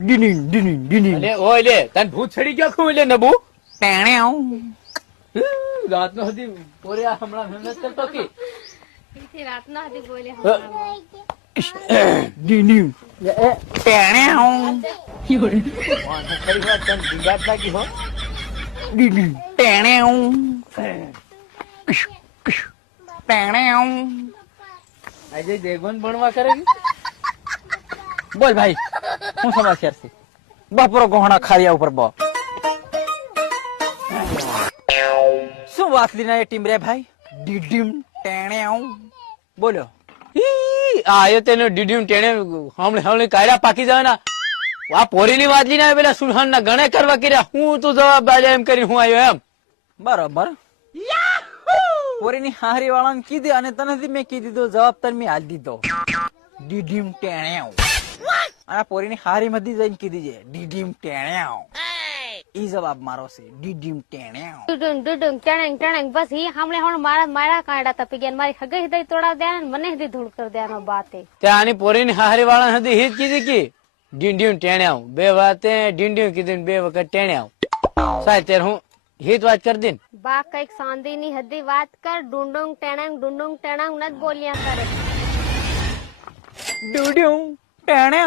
ડીની ડીની ડીની અલે ઓય લે તને ભૂત ચડી ગયો ખું લે નબુ ટેણે રાત નો હતી પોરિયા હમણાં મહેનત કરતો કે રાતના હતી બોલે ડીની ટેણે ખરી વાત તને બીગાત લાગી હો ડીની ટેણે ટેણે આજે દેગવન ભણવા કરે કે? બોલ ભાઈ શું સમાચાર છે બપોરો ગોહણા ખારિયા ઉપર બો શું વાસલી ના ટીમ રે ભાઈ ડીડીમ ટેણે બોલો ઈ, આયો તેનો ડીડીમ ટેણે હમણે કાયરા પાકી જાય ના આ પોરીની વાતલી ના પેલા સુલહાન ના ગણે કરવા કર્યા હું તું જવાબ આલે એમ કરી હું આવ્યો એમ બરોબર પોરીની હારી વાળાને કીધી અને તને મેં કીધી તો જવાબ તને મેં હાલ દીધો ડીડીમ ટેણે આ પોરીની હારી મધી જઈને કીધી છે ડીડીમ ટેણે ઈ જવાબ મારો છે ડીડીમ ટેણે ડુડુંગ ડુડુંગ ટણંગ ટણંગ બસ ઈ હમણે હમણે મારા કાંડા તપી ગયા મારી હગઈ હદઈ તોડાવ દેના ને મને હદી ધૂળ કર દેનો બાતે ત્યાં આની પોરીની હારી વાળા હતી હિત કીધી કે ડીંડીયું ટેણે આવ બે વાતે ડીંડીયું કીધું બે વખત ટેણે આવ સાહેબ ત્યારે હું હિત વાત કરી દે બા કઈક સાંધી ની હદી વાત કર ડુંડુંગ ટેણંગ નત બોલ્યા કરે ડુડું ટેણે